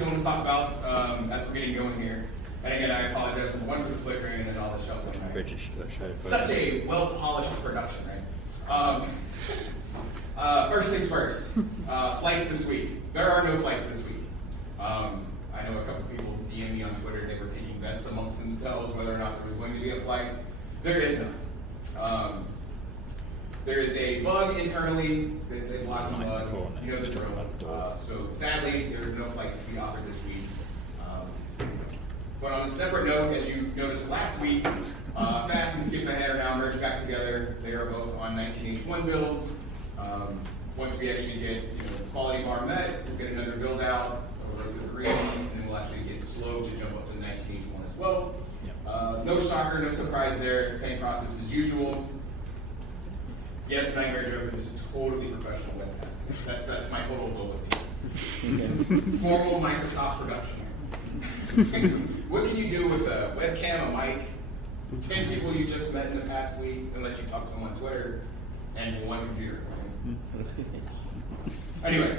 things I want to talk about as we're getting going here. And again, I apologize for one for the flickering and then all the shuffling. Right? British. Such a well-polished production, right? First things first. Flights this week. There are no flights this week. I know a couple people DM me on Twitter. They were taking bets amongst themselves whether or not there was going to be a flight. There is not. There is a bug internally. It's a blocking bug. You know the drill. So sadly, there is no flight to be offered this week. But on a separate note, as you noticed last week, Fast and Skip Ahead are now merged back together. They are both on 19H1 builds. Once we actually get the quality bar met, we'll get another build out, we'll go through the greens, and then we'll actually get slow to jump up to 19H1 as well. Yep. No shocker, no surprise there. It's the same process as usual. Yes, Nightmare Joker, this is totally professional webcast. That's my total goal with you. Formal Microsoft production. What can you do with a webcam, a mic, 10 people you just met in the past week, unless you talk to them on Twitter, and one computer? Anyway,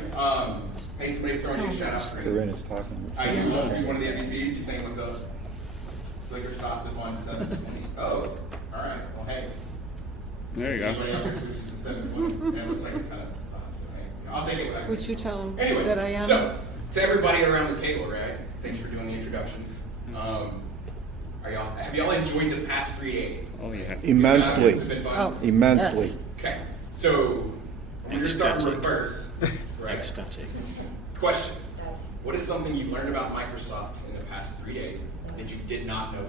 hey, somebody's throwing you a shout out. Corinne's talking. He's one of the MVPs. He's saying what's up. Flicker stops if on 720. Oh, all right. Well, hey. There you go. Anybody out there switches to 720? And it looks like it kind of stops. So, hey, I'll take it. Would you tell them anyway, that I am? So, to everybody around the table, right? Thanks for doing the introductions. Have y'all enjoyed the past 3 days? Oh yeah. Immensely. Has it been fun? Immensely. Yes. Okay. So we're going to start in reverse. Right. Ecstatic. Question. Yes. What is something you learned about Microsoft in the past 3 days that you did not know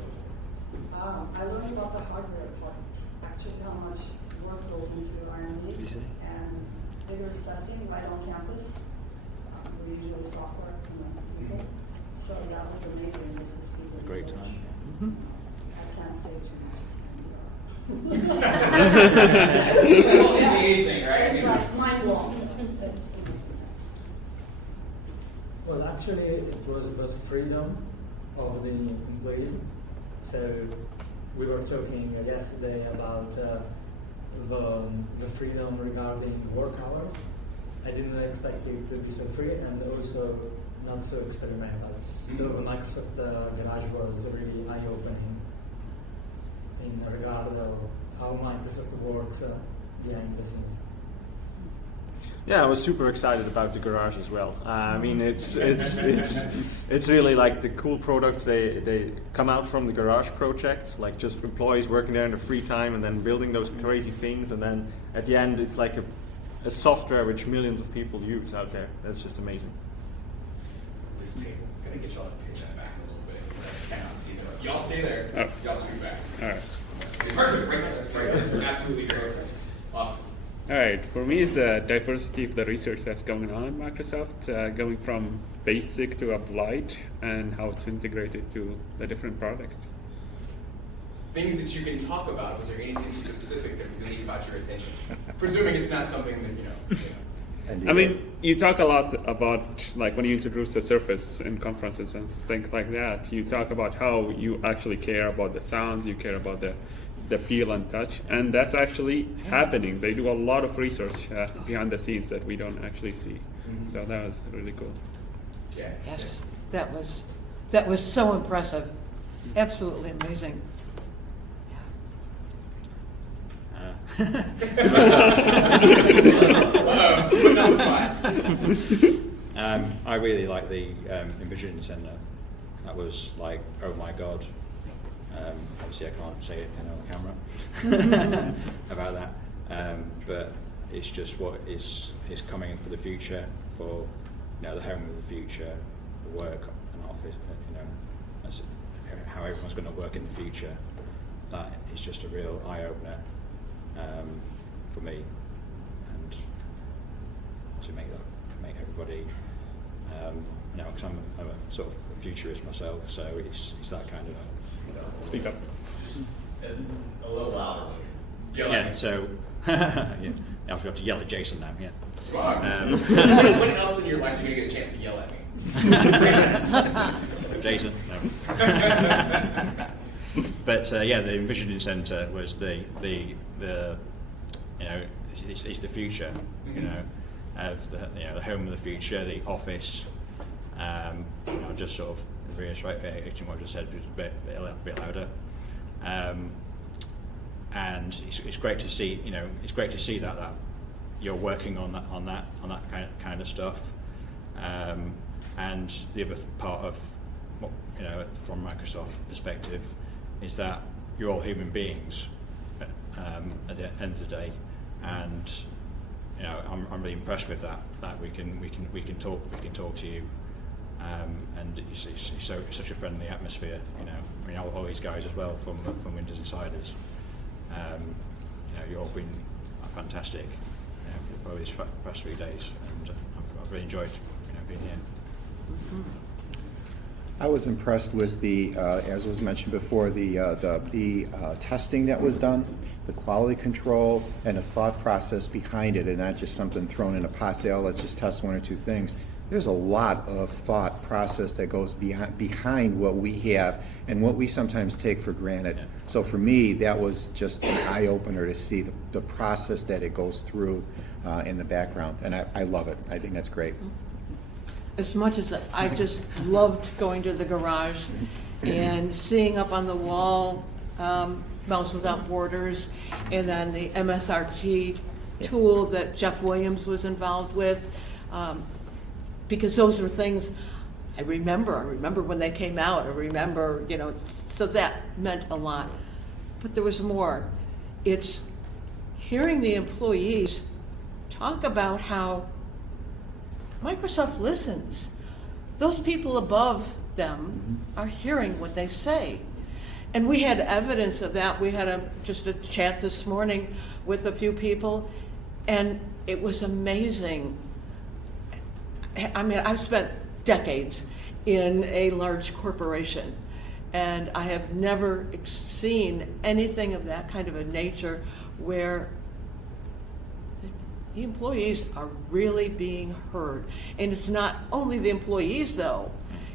before? I learned about the hardware part, actually how much work goes into R&D and vigorous testing right on campus. The usual software people. So that was amazing. This is super Great research. time. I can't say too much. Well, NDA thing, right? It's like mind blowing. Well, actually, it was freedom of the employees. So we were talking yesterday about the freedom regarding work hours. I didn't expect it to be so free and also not so experimental. So the Microsoft Garage was really eye-opening in regard of how Microsoft works behind the scenes. Yeah, I was super excited about the garage as well. I mean, it's really like the cool products they come out from the garage project, like just employees working there in their free time and then building those crazy things, and then at the end it's like a software which millions of people use out there. That's just amazing. This table, gonna get y'all to pitch that back a little bit. I cannot see them. Y'all stay there. Oh. Y'all scoot back. All right. Perfect. Right there. That's right. Absolutely great. Awesome. All right. For me, it's the diversity of the research that's going on at Microsoft, going from basic to applied, and how it's integrated to the different products. Things that you can talk about. Was there anything specific that really caught your attention? Presuming it's not something that you know. I mean, you talk a lot about, like, when you introduce the Surface in conferences and things like that, you talk about how you actually care about the sounds, you care about the feel and touch, and that's actually happening. They do a lot of research behind the scenes that we don't actually see. So that was really cool. Yeah. Yes, that was so impressive. Absolutely amazing. I really like the Envision Center. That was like, oh my god. Obviously I can't say it on camera about that, but it's just what is coming for the future, for the home of the future, the work and office, that's how everyone's going to work in the future. That is just a real eye-opener for me, and to make everybody because I'm a sort of a futurist myself, so it's that kind of Speak up. A little louder. yeah. So yeah, I'll have to yell at Jason now. Yeah. When else in your life are you going to get a chance to yell at me? Jason. No. But yeah, the Envisioning Center was the it's the future, of the the home of the future, the office, Just sort of reiterating what I just said, just a bit louder. And it's great to see, it's great to see that you're working on that kind of stuff. And the other part of from Microsoft perspective is that you're all human beings at the end of the day, and I'm really impressed with that we can talk to you, and it's such a friendly atmosphere. All these guys as well from Windows Insiders. You've all been fantastic for these past 3 days, and I've really enjoyed being here. I was impressed with the, as was mentioned before, the testing that was done, the quality control, and the thought process behind it, and not just something thrown in a pot, say, oh, let's just test 1 or 2 things. There's a lot of thought process that goes behind what we have and what we sometimes take for granted. Yeah. So for me, that was just an eye-opener to see the process that it goes through in the background, and I love it. I think that's great. As much as I just loved going to the garage and seeing up on the wall Mouse Without Borders, and then the MSRT tool that Jeff Williams was involved with, because those are things I remember. I remember when they came out. I remember, so that meant a lot. But there was more. It's hearing the employees talk about how Microsoft listens. Those people above them are hearing what they say. And we had evidence of that. We had just a chat this morning with a few people, and it was amazing. I mean, I've spent decades in a large corporation, and I have never seen anything of that kind of a nature where the employees are really being heard. And it's not only the employees, though.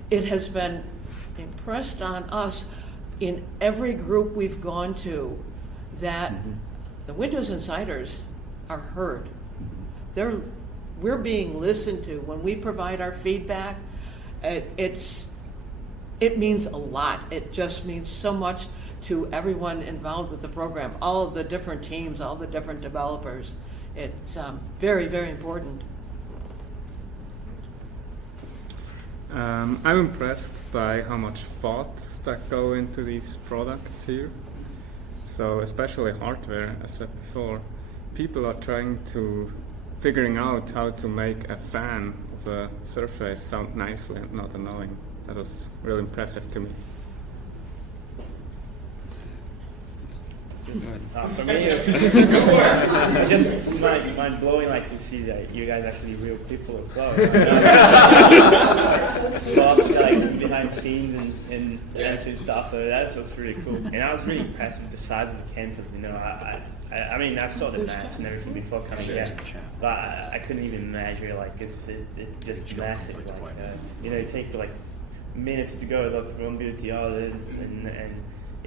It has been impressed on us in every group we've gone to that the Windows Insiders are heard. We're being listened to. When we provide our feedback, it means a lot. It just means so much to everyone involved with the program, all of the different teams, all the different developers. It's very, very important. I'm impressed by how much thoughts that go into these products here. So especially hardware, as I said before, people are figuring out how to make a fan of a Surface sound nicely and not annoying. That was really impressive to me. For me, it's just mind blowing, like to see that you guys actually real people as well. Lots like behind the scenes and answering stuff. So that's just really cool. And I was really impressed with the size of the campus. I mean, I saw the maps and everything before coming here, but I couldn't even imagine it's just massive. Like it takes like minutes to go from one building to the others, and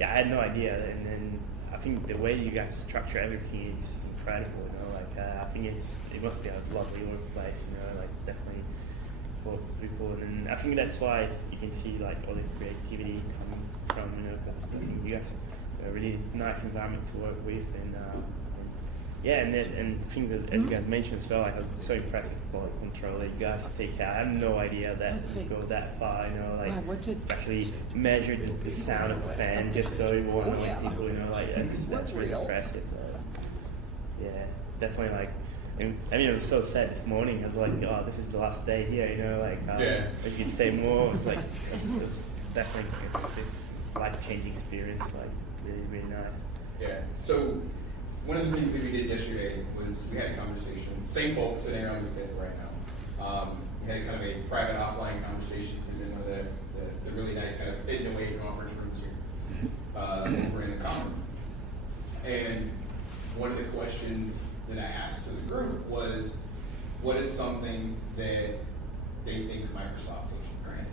I had no idea. And I think the way you guys structure everything is incredible. I think it must be a lovely workplace. Definitely for people, and I think that's why you can see all the creativity coming from. Because I think you guys are a really nice environment to work with, and things that, as you guys mentioned as well, I was so impressed with quality control that you guys take care. I have no idea that you go that far. Actually measure the sound of the fan just so you won't annoy people. That's really impressive. It's definitely it was so sad this morning. I was like, oh, this is the last day here. If you can stay more, it's definitely a life-changing experience. Really, really nice. Yeah. So one of the things that we did yesterday was we had a conversation. Same folks sitting around this table right now. We had kind of a private offline conversation sitting in one of the really nice kind of hidden away conference rooms here over in the conference. And one of the questions that I asked to the group was, what is something that they think Microsoft takes for granted,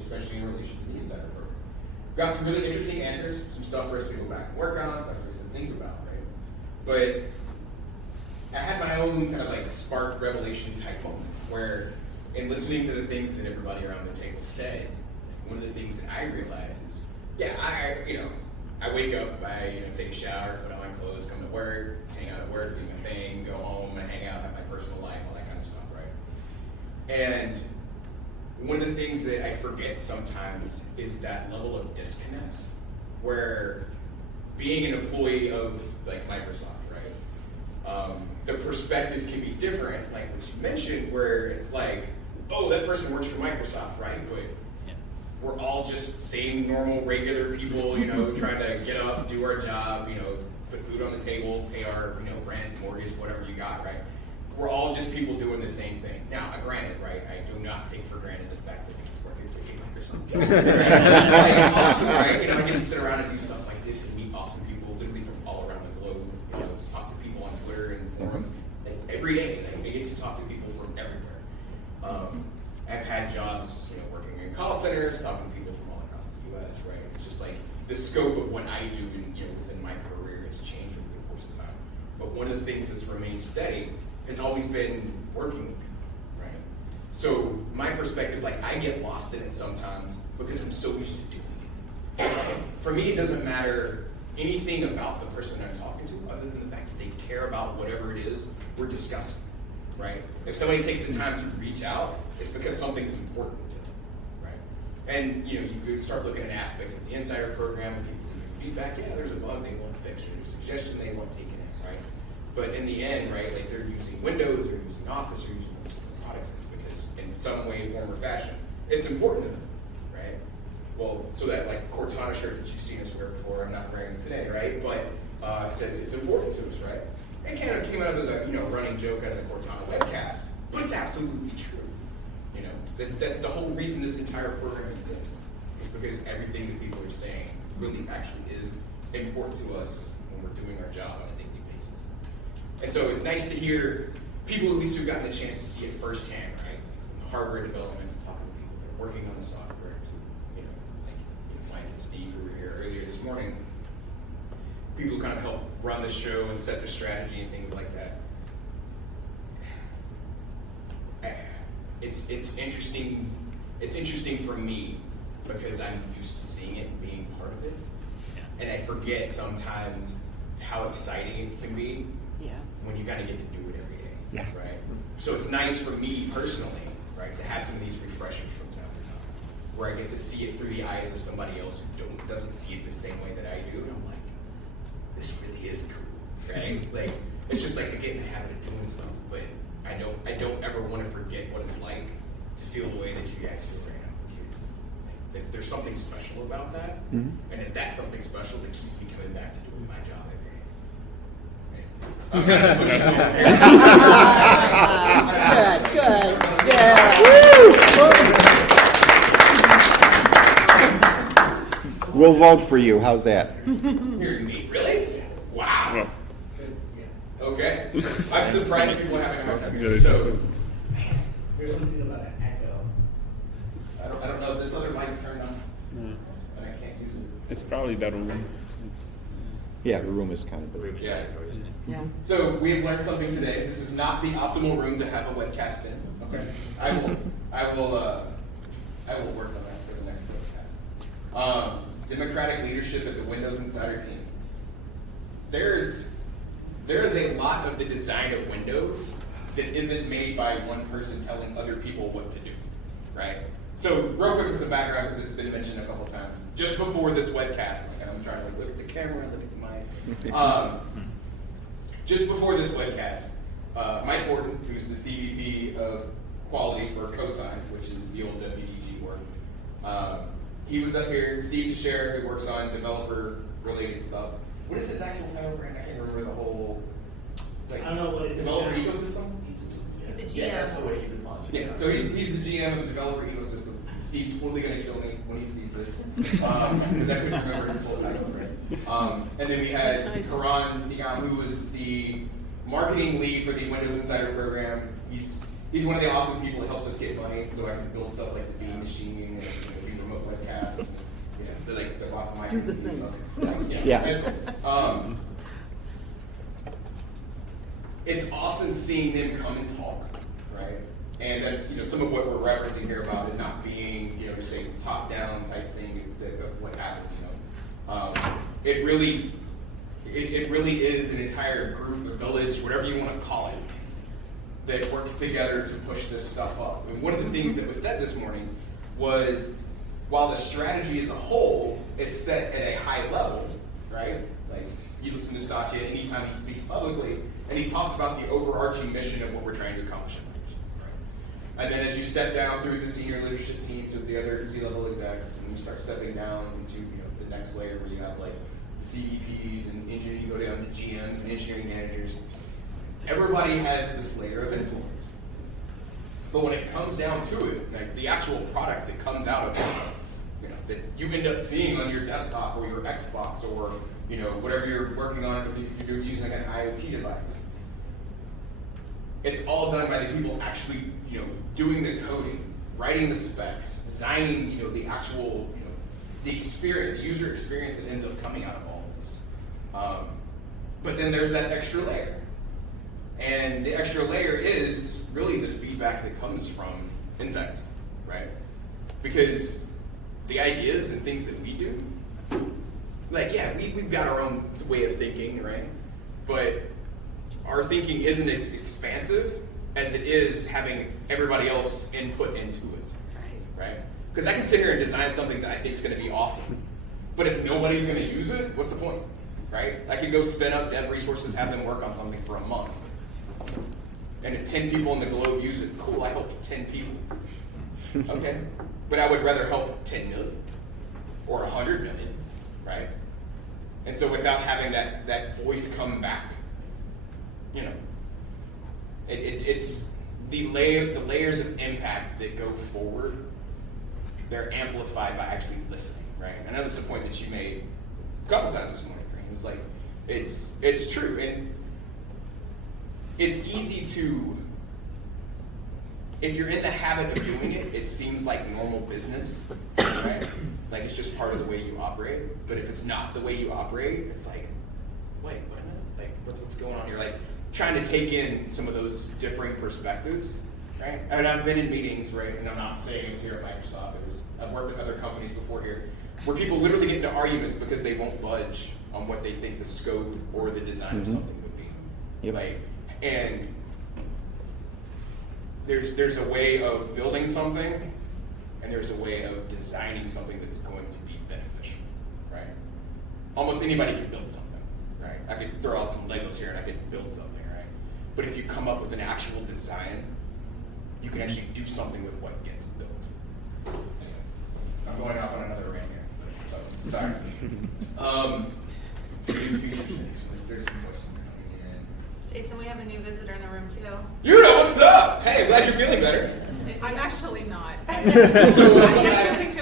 especially in relation to the Insider program? Got some really interesting answers, some stuff for us to go back and work on, stuff for us to think about, right? But I had my own kind of spark revelation type moment where in listening to the things that everybody around the table said, one of the things that I realized is, I wake up, I take a shower, put on my clothes, come to work, hang out at work, do my thing, go home and hang out, have my personal life, all that kind of stuff, right? And one of the things that I forget sometimes is that level of disconnect, where being an employee of like Microsoft, right? The perspective can be different, like what you mentioned, where it's like, oh, that person works for Microsoft, right? But we're all just same normal, regular people, trying to get up, do our job, put food on the table, pay our, rent, mortgage, whatever you got, right? We're all just people doing the same thing. Now, granted, right, I do not take for granted the fact that it's working for Microsoft. Like, awesome, right? I get to sit around and do stuff like this and meet awesome people literally from all around the globe, talk to people on Twitter and forums, like every day. Like, I get to talk to people from everywhere. I've had jobs, working in call centers, talking to people from all across the U.S., right? It's just like the scope of what I do within my career has changed over the course of time. But one of the things that's remained steady has always been working with people, right? So my perspective, like I get lost in it sometimes because I'm so used to doing it. Right? For me, it doesn't matter anything about the person I'm talking to other than the fact that they care about whatever it is we're discussing. Right? If somebody takes the time to reach out, it's because something's important to them, right? And you could start looking at aspects of the Insider program and people give feedback. Yeah, there's a bug they want fixed, or there's a suggestion they want taken in, right? But in the end, right, like they're using Windows, they're using Office, they're using those products because in some way, form, or fashion, it's important to them, right? Well, so that like Cortana shirt that you've seen us wear before, I'm not wearing it today, right? But it says it's important to us, right? It kind of came out as a running joke out of the Cortana Webcast, but it's absolutely true. That's the whole reason this entire program exists. Is because everything that people are saying really actually is important to us when we're doing our job on a daily basis. And so it's nice to hear people at least who've gotten the chance to see it firsthand, right? From the hardware development to talking to people that are working on the software to like Mike and Steve who were here earlier this morning. People kind of help run the show and set the strategy and things like that. It's interesting. It's interesting for me because I'm used to seeing it and being part of it, and I forget sometimes how exciting it can be when you kind of get to do it every day, right? So it's nice for me personally, right, to have some of these refreshers from time to time, where I get to see it through the eyes of somebody else who doesn't see it the same way that I do, and I'm like, this really is cool, right? Like, it's just like I get in the habit of doing stuff, but I don't ever want to forget what it's like to feel the way that you guys feel right now. Because there's something special about that, and it's that something special that keeps me coming back to doing my job every day. Good. We'll vote for you. How's that? Hear me, really? Wow. Okay. I'm surprised people haven't come up. So, there's something about an echo. I don't know if this other mic's turned on, and I can't use it. It's probably that room. Yeah, the room is kind of big. Yeah. So we have learned something today. This is not the optimal room to have a webcast in. Okay. I will work on that for the next webcast. Democratic leadership at the Windows Insider team. There is a lot of the design of Windows that isn't made by one person telling other people what to do, right? So real quick with some background, because it's been mentioned a couple times. Just before this webcast, like I'm trying to look at the camera, look at the mic. Just before this webcast, Mike Horton, who's the CVP of quality for Cosign, which is the old WEG work, he was up here. Steve Teixeira, who works on developer-related stuff. What is his actual title, Brand? I can't remember the whole. It's like I don't know what it is. Developer ecosystem. He's a GM. Yeah, that's the way he's yeah, so he's the GM of the developer ecosystem. Steve's totally going to kill me when he sees this because I couldn't remember his whole title, right? And then we had Karan Nigam, who was the marketing lead for the Windows Insider program. He's one of the awesome people that helps us get money, so I can build stuff like the Beam Machine and remote webcasts. And, the rock mic. Do the thing. It's awesome seeing them come and talk, right? And that's some of what we're referencing here about it not being just a top-down type thing of what happens. It really is an entire group, a village, whatever you want to call it, that works together to push this stuff up. And one of the things that was said this morning was, while the strategy as a whole is set at a high level, right? Like, you listen to Satya anytime he speaks publicly, and he talks about the overarching mission of what we're trying to accomplish. And then as you step down through the senior leadership teams of the other C-level execs, and you start stepping down into the next layer where you have like the CVPs and engineering, you go down to GMs and engineering managers. Everybody has this layer of influence. But when it comes down to it, like the actual product that comes out of it, that you end up seeing on your desktop or your Xbox or whatever you're working on, if you're using like an IoT device, it's all done by the people actually doing the coding, writing the specs, designing the actual the experience, the user experience that ends up coming out of all this. But then there's that extra layer. And the extra layer is really the feedback that comes from insiders, right? Because the ideas and things that we do, like, yeah, we've got our own way of thinking, right? But our thinking isn't as expansive as it is having everybody else input into it, right? Because I can sit here and design something that I think is going to be awesome, but if nobody's going to use it, what's the point, right? I could go spin up dev resources, have them work on something for a month, and if 10 people in the globe use it, cool, I helped 10 people, okay? But I would rather help 10 million or 100 million, right? And so without having that voice come back, it's the layers of impact that go forward. They're amplified by actually listening, right? And that was the point that you made a couple times this morning, Kareem. It's like it's true, and it's easy to, if you're in the habit of doing it, it seems like normal business, right? Like it's just part of the way you operate. But if it's not the way you operate, it's like, wait, what a minute, like what's going on here? Like trying to take in some of those differing perspectives, right? And I've been in meetings, right, and I'm not saying it was here at Microsoft, I've worked at other companies before here, where people literally get into arguments because they won't budge on what they think the scope or the design of something would be. Yep. Like, and there's a way of building something, and there's a way of designing something that's going to be beneficial, right? Almost anybody can build something, right? I could throw out some Legos here and I could build something, right? But if you come up with an actual design, you can actually do something with what gets built. Anyway, I'm going off on another rant here, so sorry. New features things. There's some questions coming in. Jason, we have a new visitor in the room too. Yuda, what's up? Hey, I'm glad you're feeling better. I'm actually not. So,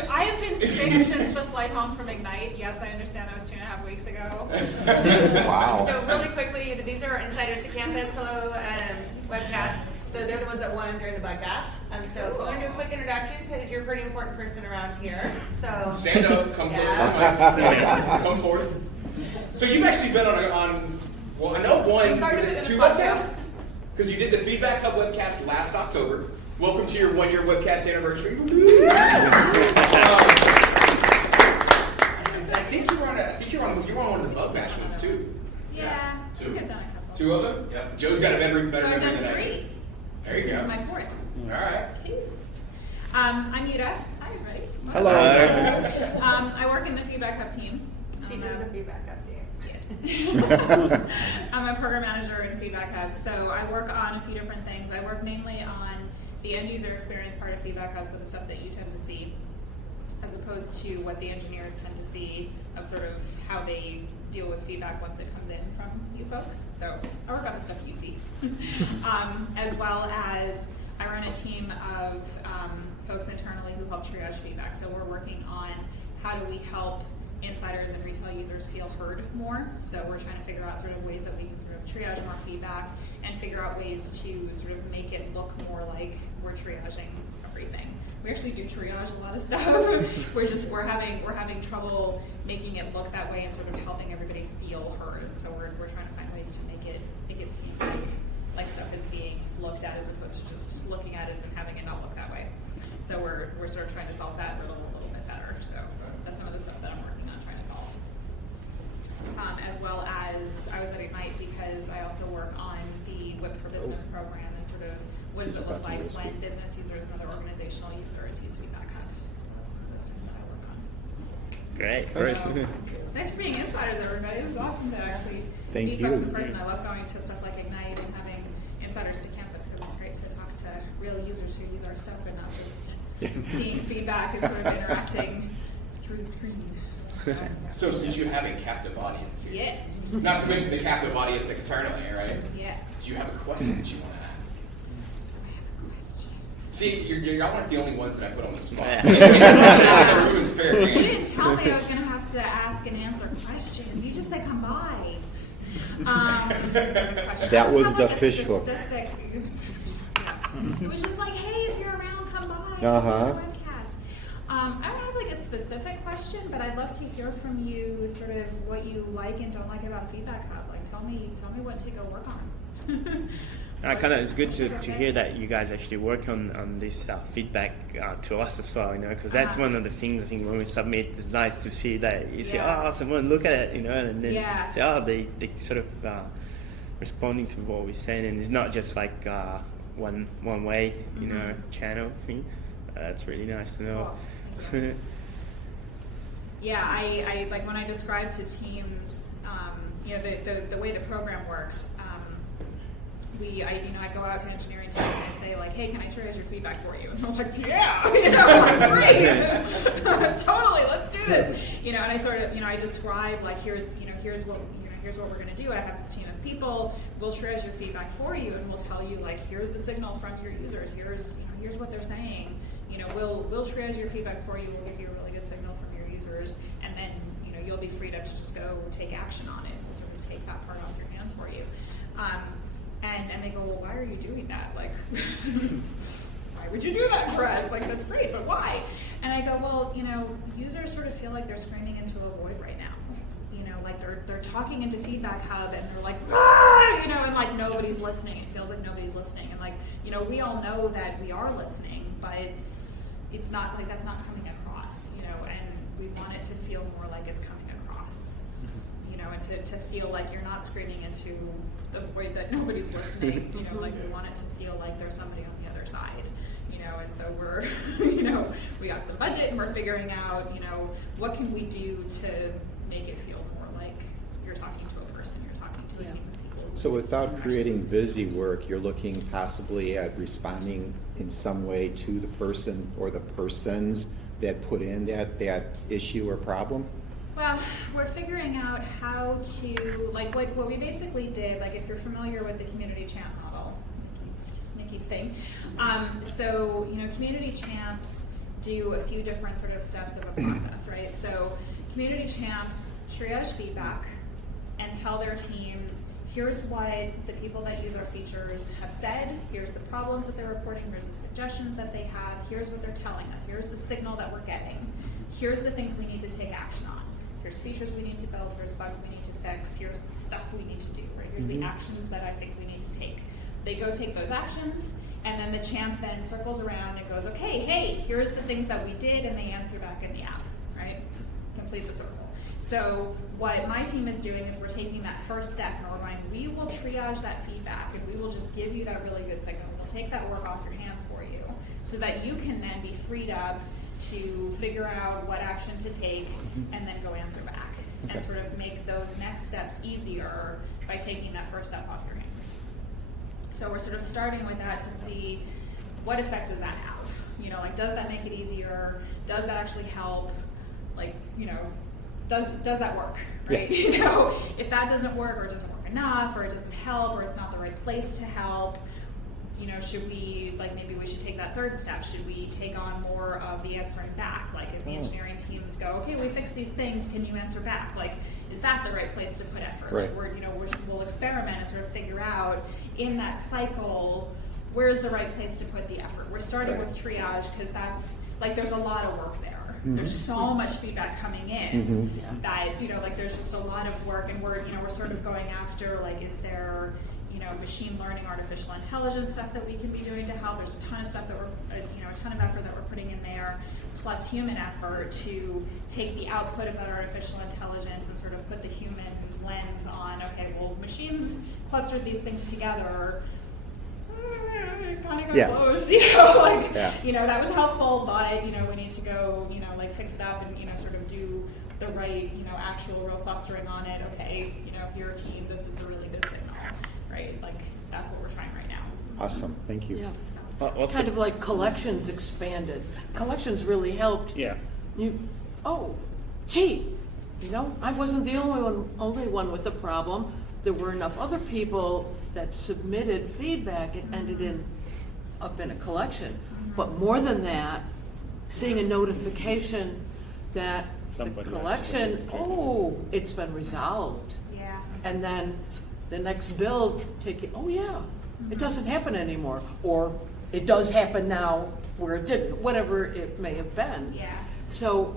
I have been sick since the flight home from Ignite. Yes, I understand that was 2.5 weeks ago. Wow. So really quickly, these are Insiders2Campus. Hello, Webcast. So they're the ones that won during the Bug Bash. So we're going to do a quick introduction because you're a pretty important person around here. So stand up, come close to the mic, come forth. So you've actually been on well, I know one, two webcasts? Because you did the Feedback Hub webcast last October. Welcome to your 1-year webcast anniversary. I think you're on one of the Bug Bash ones too. yeah, I think I've done a couple. 2 of them? Yeah. Joe's got a better So memory I've than done I do. 3. There you This go. is my 4th. All right. I'm Yuda. Hi, everybody. Hello. I work in the Feedback Hub team. She did the feedback up there. I'm a program manager in Feedback Hub, so I work on a few different things. I work mainly on the end user experience part of Feedback Hub, so the stuff that you tend to see, as opposed to what the engineers tend to see of sort of how they deal with feedback once it comes in from you folks. So I work on the stuff you see. As well as I run a team of folks internally who help triage feedback. So we're working on how do we help insiders and retail users feel heard more. So we're trying to figure out sort of ways that we can sort of triage more feedback and figure out ways to sort of make it look more like we're triaging everything. We actually do triage a lot of stuff. we're having trouble making it look that way and sort of helping everybody feel heard. And so we're trying to find ways to make it seem like like stuff is being looked at as opposed to just looking at it and having it not look that way. So we're sort of trying to solve that a little bit better. So that's some of the stuff that I'm working on trying to solve. As well as I was at Ignite because I also work on the Whip for Business program and sort of what does it look like when business users and other organizational users use Feedback Hub. So that's some of the stuff that I work on. Great. So, thanks for being insiders, everybody. It was awesome to actually meet folks in person. I love going to stuff like Ignite and having Insiders2Campus because it's great to talk to real users who use our stuff and not just seeing feedback and sort of interacting through the screen. So since you have a captive audience here, Yes. not to mention the captive audience externally, right? Yes. Do you have a question that you want to ask? I have a question. See, y'all aren't the only ones that I put on the spot. Yeah. The room is fair You game. didn't tell me I was going to have to ask and answer questions. You just said come by. That was I the have, fish a hook. specific- It was just like, hey, if you're around, come by. Uh-huh. Do a webcast. I don't have like a specific question, but I'd love to hear from you sort of what you like and don't like about Feedback Hub. Like, tell me what to go work on. It's good to hear that you guys actually work on this feedback to us as well, because that's one of the things I think when we submit, it's nice to see that you say, someone look at it, and then say, they sort of responding to what we're saying, and it's not just like one way, channel thing. That's really nice to know. Cool. Yeah, I like when I describe to teams, the way the program works. I go out to engineering teams and I say like, hey, can I triage your feedback for you? And they're like, yeah, great, totally, let's do this. And I sort of, I describe like, here's what we're going to do. I have this team of people. We'll triage your feedback for you, and we'll tell you like, here's the signal from your users. Here's what they're saying. We'll triage your feedback for you. We'll give you a really good signal from your users, and then you'll be freed up to just go take action on it. We'll sort of take that part off your hands for you. And they go, well, why are you doing that? Like, why would you do that for us? Like, that's great, but why? And I go, well, users sort of feel like they're screaming into a void right now. Like they're talking into Feedback Hub and they're like, and like nobody's listening. It feels like nobody's listening. And like, we all know that we are listening, but it's not like that's not coming across, and we want it to feel more like it's coming across, and to feel like you're not screaming into the void that nobody's listening, like we want it to feel like there's somebody on the other side, and so we're, we got some budget and we're figuring out, what can we do to make it feel more like you're talking to a person, you're talking to a team of people. So without creating busy work, you're looking possibly at responding in some way to the person or the persons that put in that issue or problem? Well, we're figuring out how to, like what we basically did, like if you're familiar with the community champ model, Nikki's thing. So, community champs do a few different sort of steps of a process, right? So community champs triage feedback and tell their teams, here's what the people that use our features have said, here's the problems that they're reporting, here's the suggestions that they have, here's what they're telling us, here's the signal that we're getting, here's the things we need to take action on. Here's features we need to build, here's bugs we need to fix, here's the stuff we need to do, right? Here's the actions that I think we need to take. They go take those actions, and then the champ then circles around and goes, okay, hey, here's the things that we did, and they answer back in the app, right? Complete the circle. So what my team is doing is we're taking that first step and we're going, we will triage that feedback and we will just give you that really good signal. We'll take that work off your hands for you so that you can then be freed up to figure out what action to take and then go answer back and sort of make those next steps easier by taking that first step off your hands. So we're sort of starting with that to see what effect does that have? Like does that make it easier? Does that actually help? Like, does that work, right? Yeah. If that doesn't work or it doesn't work enough or it doesn't help or it's not the right place to help, should we, like maybe we should take that third step. Should we take on more of the answering back? Like if the engineering teams go, okay, we fixed these things, can you answer back? Like, is that the right place to put effort? Right. Like we'll experiment and sort of figure out in that cycle, where's the right place to put the effort? We're starting with triage because that's, like there's a lot of work there. There's so much feedback coming in that, like there's just a lot of work and we're sort of going after, like, is there, machine learning, artificial intelligence stuff that we can be doing to help. There's a ton of stuff that we're, a ton of effort that we're putting in there, plus human effort to take the output of that artificial intelligence and sort of put the human lens on, okay, well, machines clustered these things together, kind of got close, that was helpful, but, we need to go, fix it up and, sort of do the right, actual real clustering on it. Okay, you're a team, this is the really good signal, right? Like, that's what we're trying right now. Awesome, thank you. Yeah. What's It's kind of like collections expanded. Collections really helped. Yeah. I wasn't the only one with a problem. There were enough other people that submitted feedback. It ended up in a collection. But more than that, seeing a notification that Somebody the collection, actually- it's been resolved. Yeah. And then the next build, it doesn't happen anymore. Or it does happen now where it didn't, whatever it may have been. Yeah. So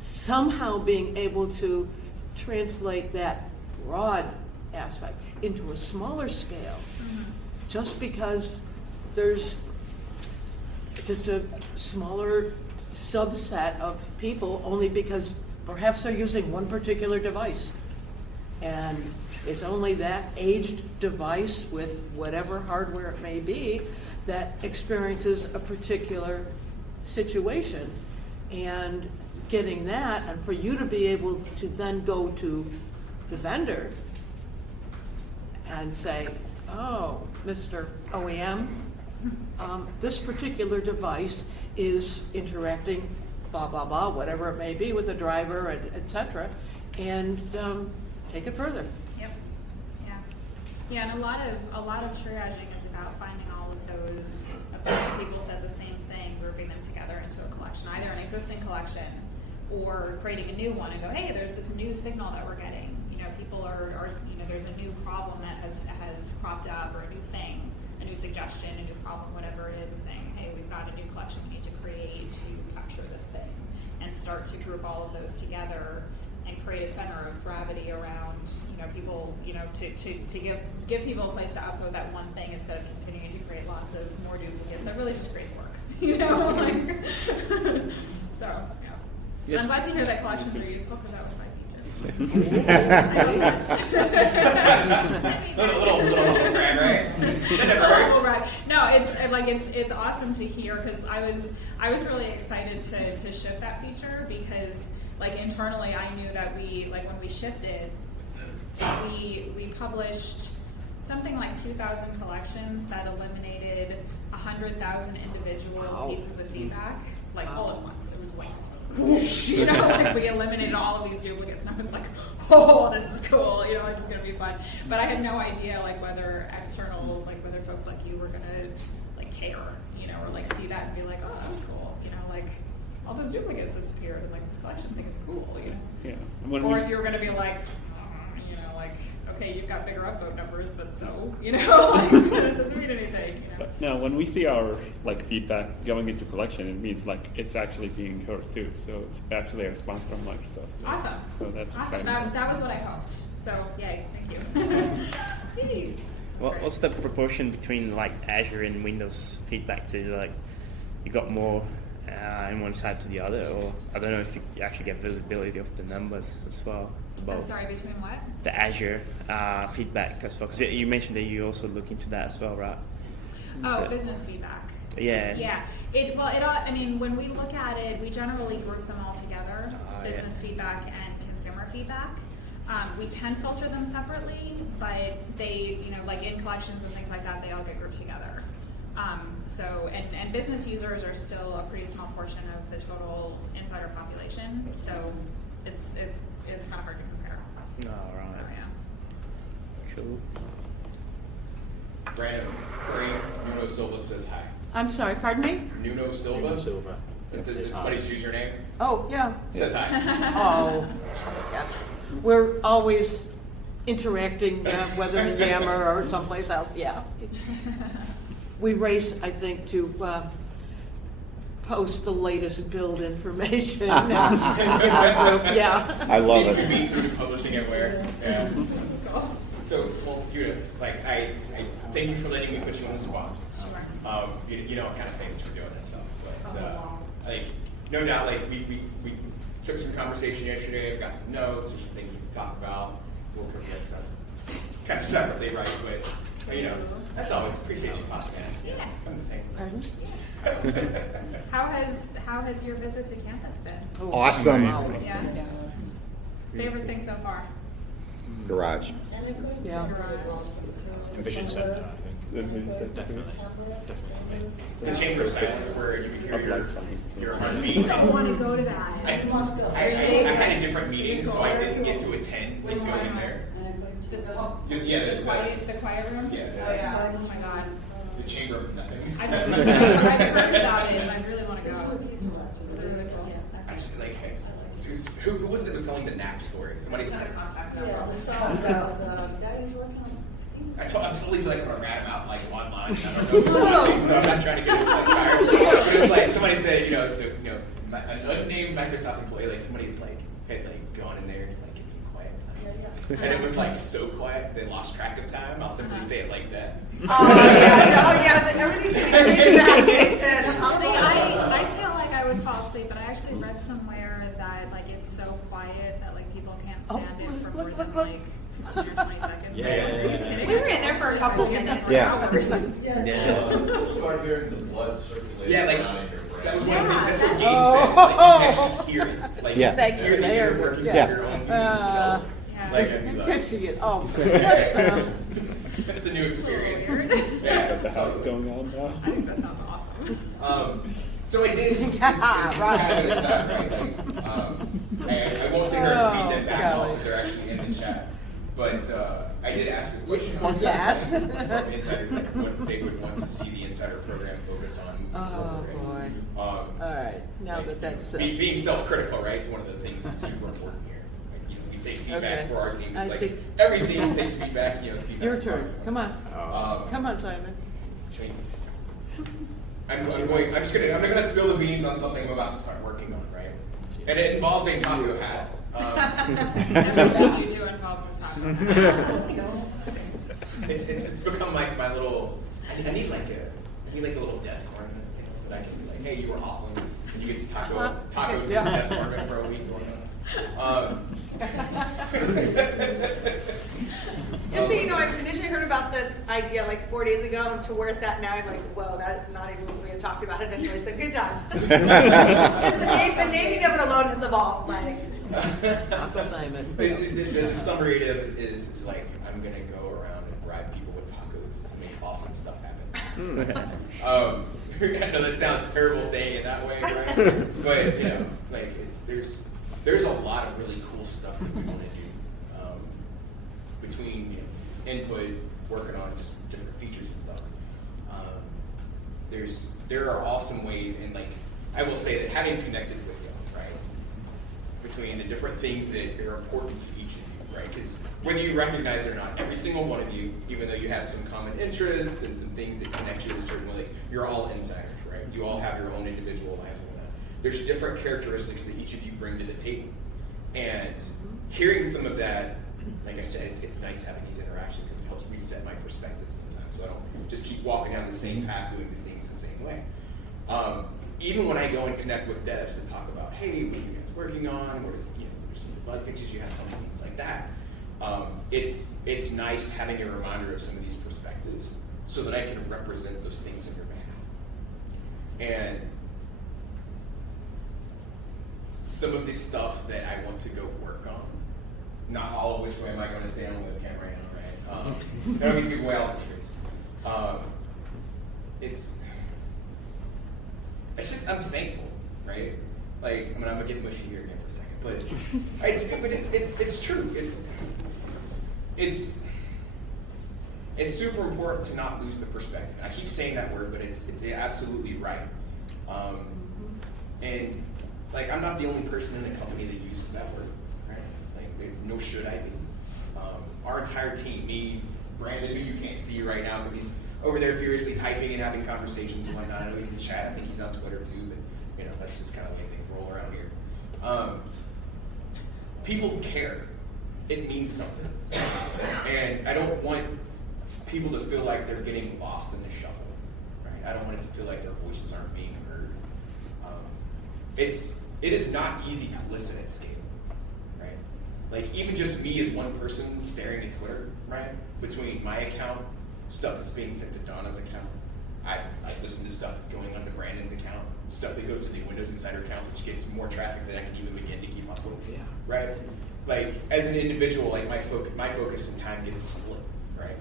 somehow being able to translate that broad aspect into a smaller scale, just because there's just a smaller subset of people, only because perhaps they're using one particular device. And it's only that aged device with whatever hardware it may be that experiences a particular situation. And getting that, and for you to be able to then go to the vendor and say, oh, Mr. OEM, this particular device is interacting blah, blah, blah, whatever it may be with the driver, et cetera, and take it further. Yep. Yeah, and a lot of triaging is about finding all of those. A bunch of people said the same thing, grouping them together into a collection, either an existing collection or creating a new one and go, hey, there's this new signal that we're getting. People are there's a new problem that has cropped up, or a new thing, a new suggestion, a new problem, whatever it is, and saying, hey, we've got a new collection we need to create to capture this thing, and start to group all of those together and create a center of gravity around, people, to give people a place to upload that one thing instead of continuing to create lots of more duplicates. That really just creates work, so, yeah. Yes. I'm glad to hear that collections are useful, because that was my little humble brag, right? That never hurts. No, it's awesome to hear, because I was really excited to ship that feature, because internally I knew that when we shipped it, we published something like 2,000 collections that eliminated 100,000 individual pieces of feedback, all at once. It was whoosh, we eliminated all of these duplicates, and I was like, oh, this is cool, it's gonna be fun. But I had no idea whether external, whether folks like you were gonna care, or see that and be like, oh, that was cool, all those duplicates disappeared, and this collection thing is cool, Yeah. Or if you were gonna be okay, you've got bigger upvote numbers, but so, it doesn't mean anything, But no, when we see our feedback going into collection, it means it's actually being heard too. So it's actually a response from Microsoft. Awesome. So that's awesome. exciting. That was what I hoped. So yay, thank you. What's the proportion between Azure and Windows feedbacks? Is you got more in one side to the other, or I don't know if you actually get visibility of the numbers as well. I'm sorry, between what? The Azure feedback as well, because you mentioned that you also look into that as well, right? Oh, business feedback. Yeah. Yeah. When we look at it, we generally group them all together, business feedback and consumer feedback. We can filter them separately, but they, in collections and things like that, they all get grouped together. And business users are still a pretty small portion of the total insider population, so it's kind of hard to compare. Oh, right. Oh, yeah. Cool. Brandon, Nuno Silva says hi. I'm sorry, pardon me? Nuno Silva? Nuno Silva. It's funny to use your name. Oh, yeah. Says hi. Oh, yes. We're always interacting, whether in Yammer or someplace else, yeah. We race, I think, to post the latest build information in our group, yeah. I love See if it. we beat food publishing it where. Yeah. That's cool. So, well, Judah, like, I thank you for letting me put you on the spot. Sure. You know, I'm kind of famous for doing that stuff, but like, no doubt, like, we took some conversation yesterday. I've got some notes. There's some things we can talk about. We'll cover that stuff kind of separately, right? But you know, that's always appreciate you popping in. Yeah, I'm the same. How has your visit to campus been? Awesome. Yeah. Favorite thing so far? Garage. Yeah. Envision Center, I think. Definitely. The Chamber of Silence, where you can hear your heartbeat. I want to go to that. I had a different meeting, so I didn't get to attend. Go in there. The quiet room? Yeah. Oh yeah. Oh my god. The Chamber of Nothing. I've heard about it and I really want to go. Actually, like, hey, who was it that was telling the nap story? Somebody said. Yeah, the song about the guy who's working on. I totally feel like I'm gonna rat him out like online. I don't know who's watching, so I'm not trying to get his like fired. But it was like somebody said, an unnamed Microsoft employee, like somebody's like had like gone in there to like get some quiet time, and it was like so quiet they lost track of time. I'll simply say it like that. Everything's See, I feel like I would fall asleep, but I actually read somewhere that like it's so quiet that like people can't stand it for more than like 15 or 20 seconds. Yeah. We were in there for a couple minutes. Yeah. Start hearing the blood circulating Yeah, like around in your brain. that was one of the things. That's what Gabe said. Like, you can actually hear it. Like, Yeah. Thank you. hear the They are- ear working yeah. through your own yourself. Yeah. Like, I'd be You're like, pitching it. Oh, goodness. it's a new experience. Got Yeah. the house going on now. I think that sounds awesome. So I did. It's kind of aside, right? Like, I won't sit here and read them back all because they're actually in the chat. But I did ask a question on Yes. from insiders, like what they would want to see the insider program focus on moving Oh, forward. boy. All right. Now that that's being self-critical, right? It's one of the things that's super important here. Like, we take feedback Okay. for our team. I It's like think- every team takes feedback. Feedback your from our turn. team. Come on. Come on, Simon. I'm gonna spill the beans on something I'm about to start working on, right? And it involves a taco hat. Everything you do involves a taco. It's become like my little. I need like a little desk ornament that I can be like, hey, you were awesome. And you get the taco Yeah. desk ornament for a week or whatever. Just so you know, I initially heard about this idea like 4 days ago, and to where it's at now, I'm like, whoa, that is not even what we had talked about initially. So good job. Because the naming of it alone has evolved. Like, Taco Simon. The summary of it is like I'm gonna go around and bribe people with tacos to make awesome stuff happen. I know this sounds terrible saying it that way, right? But like there's a lot of really cool stuff that we want to do between input, working on just different features and stuff. There are awesome ways, and like I will say that having connected with you, right, between the different things that are important to each of you, right? Because whether you recognize it or not, every single one of you, even though you have some common interests and some things that connect you in a certain way, like, you're all insiders, right? You all have your own individual lives and that. There's different characteristics that each of you bring to the table, and hearing some of that, like I said, it's nice having these interactions because it helps reset my perspective sometimes, so I don't just keep walking down the same path doing the things the same way. Even when I go and connect with devs and talk about, hey, what are you guys working on? What are some bug fixes you have on, things like that. It's nice having a reminder of some of these perspectives so that I can represent those things on your behalf. And some of the stuff that I want to go work on, not all of which way am I going to say on webcam right now, right? I don't need to give away all the secrets. It's just, I'm thankful, right? Like, I'm gonna get mushy here again for a second, but it's true. It's super important to not lose the perspective. I keep saying that word, but it's absolutely right. And like, I'm not the only person in the company that uses that word, right? Like, nor should I be. Our entire team, me, Brandon, who you can't see right now because he's over there furiously typing and having conversations and whatnot. I know he's in chat. I think he's on Twitter too, but that's just kind of the way things roll around here. People care. It means something. And I don't want people to feel like they're getting lost in the shuffle, right? I don't want it to feel like their voices aren't being heard. It is not easy to listen at scale, right? Like even just me as one person staring at Twitter, right? Between my account, stuff that's being sent to Donna's account, I listen to stuff that's going on to Brandon's account, stuff that goes to the Windows Insider account, which gets more traffic than I can even begin to keep up with. Yeah. Right? Like as an individual, like my focus and time gets split, right?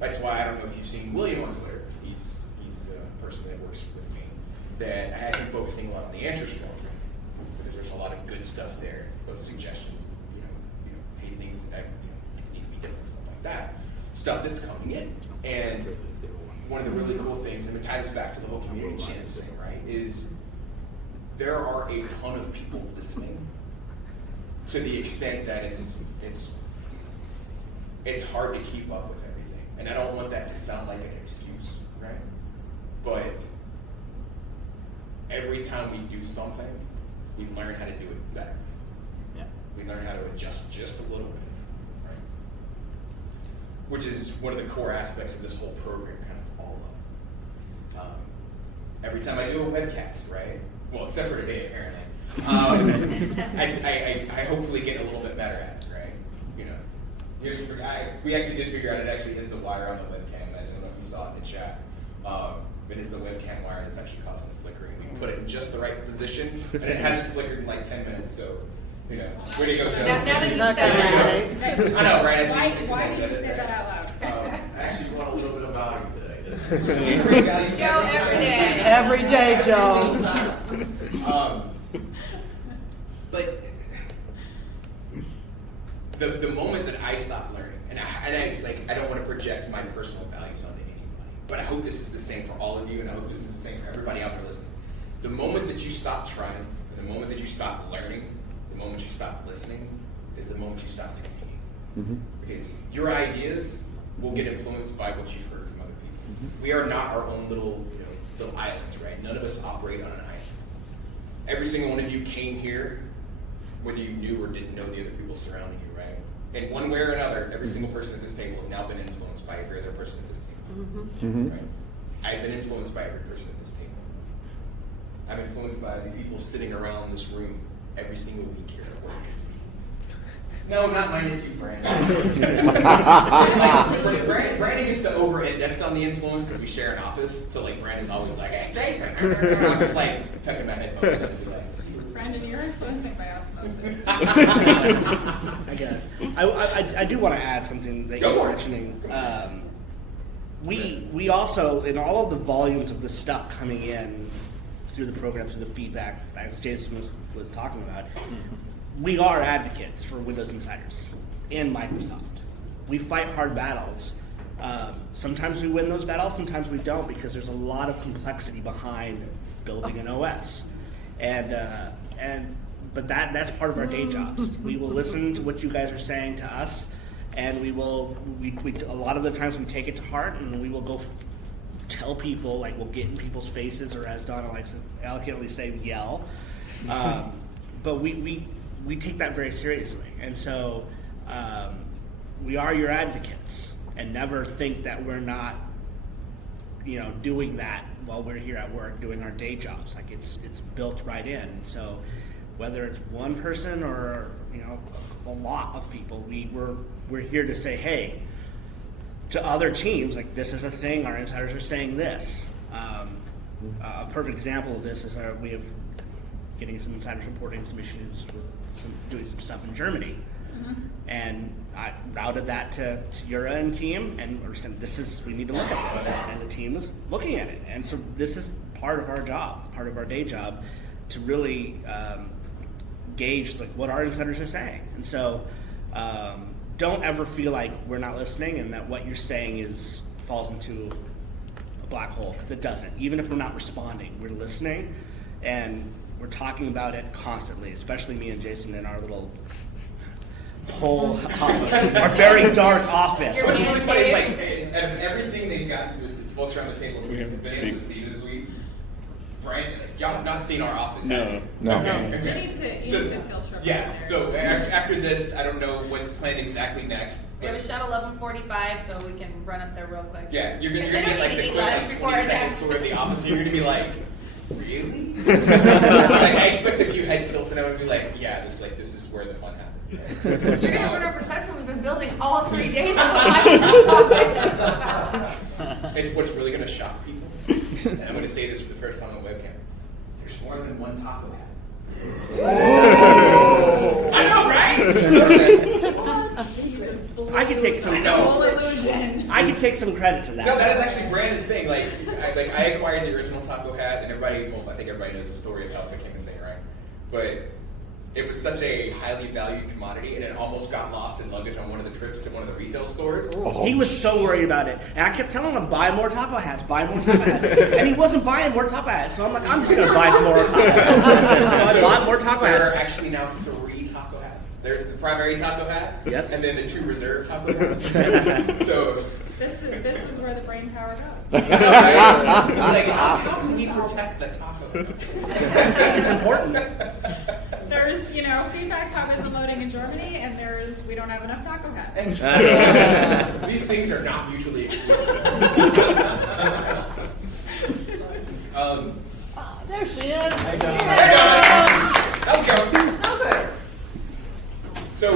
That's why I don't know if you've seen William on Twitter. He's a person that works with me. That I have him focusing a lot on the answers form because there's a lot of good stuff there, both suggestions, hey, things that need to be different, stuff like that. Stuff that's coming in. And one of the really cool things, and it ties back to the whole community channel thing, right, is there are a ton of people listening to the extent that it's hard to keep up with everything. And I don't want that to sound like an excuse, right? But every time we do something, we learn how to do it better. Yeah. We learn how to adjust just a little bit, right? Which is one of the core aspects of this whole program, kind of all of. Every time I do a webcast, right? Well, except for today, apparently. I hopefully get a little bit better at it, right? We actually did figure out it actually is the wire on the webcam. I don't know if you saw it in the chat. It is the webcam wire that's actually causing the flickering. We put it in just the right position, and it hasn't flickered in like 10 minutes. So, way to go, Joe. Now that you Not said gonna that, happen. I know, right? Why did you say that out loud? I actually brought a little bit of value today. Joe, every day. Every day, Joe. But the moment that I stop learning, and it's like I don't want to project my personal values onto anybody, but I hope this is the same for all of you, and I hope this is the same for everybody out there listening. The moment that you stop trying, and the moment that you stop learning, the moment you stop listening, is the moment you stop succeeding. Mm-hmm. Because your ideas will get influenced by what you've heard from other people. Mm-hmm. We are not our own little islands, right? None of us operate on an island. Every single one of you came here, whether you knew or didn't know the other people surrounding you, right? And one way or another, every single person at this table has now been influenced by every other person at this table. Mm-hmm. Right? I've been influenced by every person at this table. I'm influenced by the people sitting around this room every single week here at work. No, not minus you, Brandon. Brandon gets to over-index on the influence because we share an office. So like Brandon's always like, "Hey, Jason," I'm just like tucking my headphones in and be like, Brandon, you're influencing by osmosis. I guess. I do want to add something that you were mentioning. We also, in all of the volumes of the stuff coming in through the program, through the feedback, as Jason was talking about, we are advocates for Windows Insiders and Microsoft. We fight hard battles. Sometimes we win those battles, sometimes we don't, because there's a lot of complexity behind building an OS. But that's part of our day jobs. We will listen to what you guys are saying to us, and we a lot of the times we take it to heart, and we will go tell people, like we'll get in people's faces, or as Donna likes to eloquently say, yell. But we take that very seriously, and so we are your advocates, and never think that we're not, doing that while we're here at work doing our day jobs. Like it's built right in. So whether it's one person or a lot of people, we're here to say, hey, to other teams, like this is a thing. Our insiders are saying this. A perfect example of this is we have getting some insiders reporting some issues with doing some stuff in Germany. And I routed that to Yura and team, and we're saying we need to look at this, and the team is looking at it. And so this is part of our job, part of our day job, to really gauge like what our insiders are saying. And so don't ever feel like we're not listening and that what you're saying falls into a black hole, because it doesn't. Even if we're not responding, we're listening, and we're talking about it constantly, especially me and Jason in our little whole our very dark office. What's really funny is like out of everything they've got, the folks around the table we've been able to see this week, Brian, y'all have not seen our office. No. have you? No. Okay. You okay. need to field trip Yeah. us there. So after this, I don't know what's planned exactly next. We have a but- shuttle 11:45, so we can run up there real quick. Yeah, you're gonna get like the quick like 20-second tour of the office. You're gonna be like, really? Like, I expect a few head tilts, and I'm gonna be like, yeah, this is where the fun happens. You're gonna run our perception we've been building all 3 days. It's what's really gonna shock people, and I'm gonna say this for the first time on webcam. There's more than one taco hat. I know, right? I can take some. Full illusion. I can take some credit to that. No, that is actually Brandon's thing. I acquired the original taco hat, and everybody, well, I think everybody knows the story of how it became a thing, right? But it was such a highly valued commodity, and it almost got lost in luggage on one of the trips to one of the retail stores. He was so worried about it, and I kept telling him, buy more taco hats, buy more taco hats. And he wasn't buying more taco hats, so I'm like, I'm just going to buy more taco hats. So I bought more taco There are hats. actually now 3 taco hats. There's the primary taco hat, Yes. and then the 2 reserve taco hats. So, This is where the brain power goes. like, how can we protect the taco? It's important. There's, feedback hub isn't loading in Germany, and there's we don't have enough taco hats. These things are not mutually exclusive. There she is. Hey guys, how's it going? So good. So,